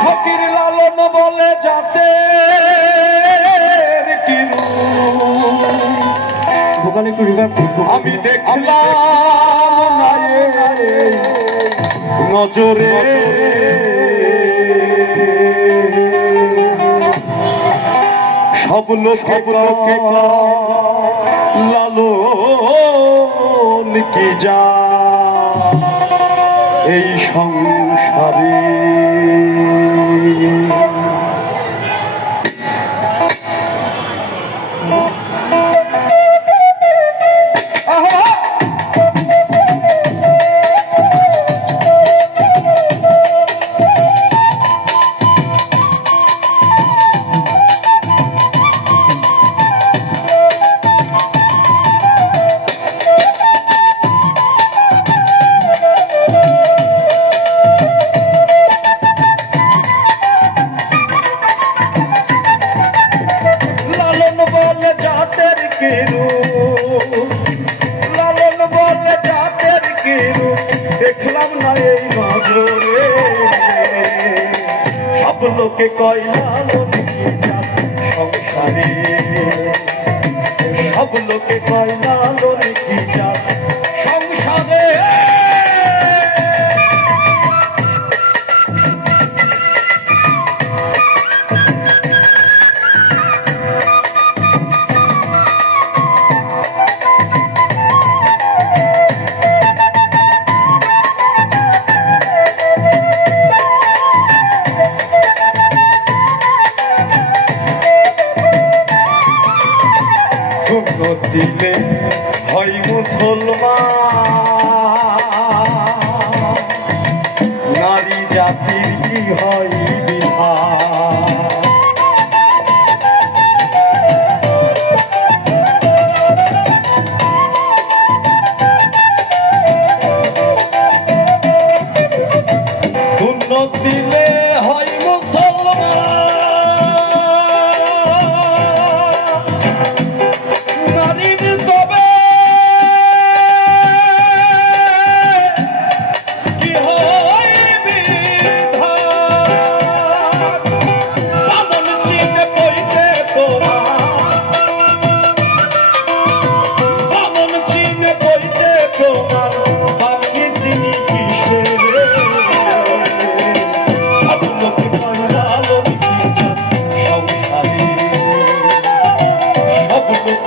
ফকির লালন বলে যাতে একটু আমি দেখলাম নজরে। সব লোকে লোকে লালো কি যা? এই সংসারে এই নজরে সব লোকে কয় লালন সংসারে? সব লোকে কয় লালন কি দিলে হয় মুসলমান।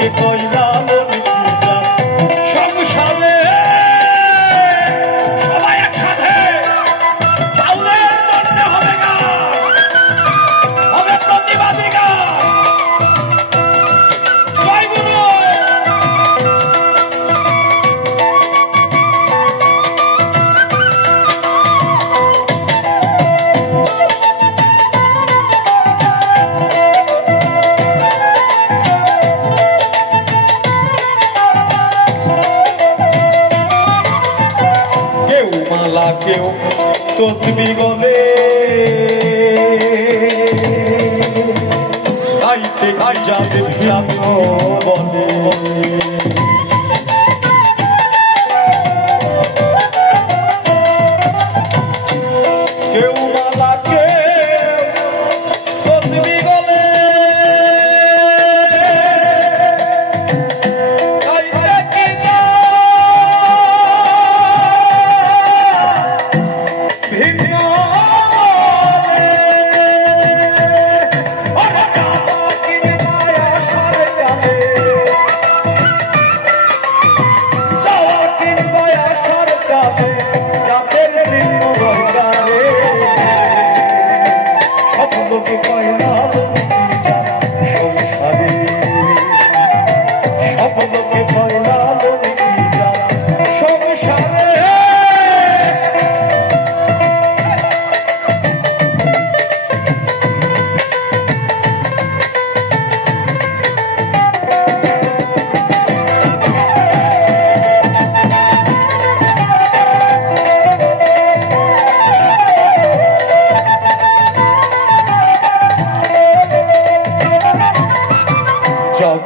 সব লোকে কেউ তসবি গলে গাইতে গাই যাবে বলে।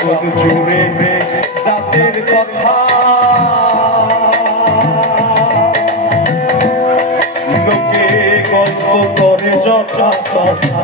জগৎ জুড়ে জাতের কথা। লোকে গল্প করে যথা কথা।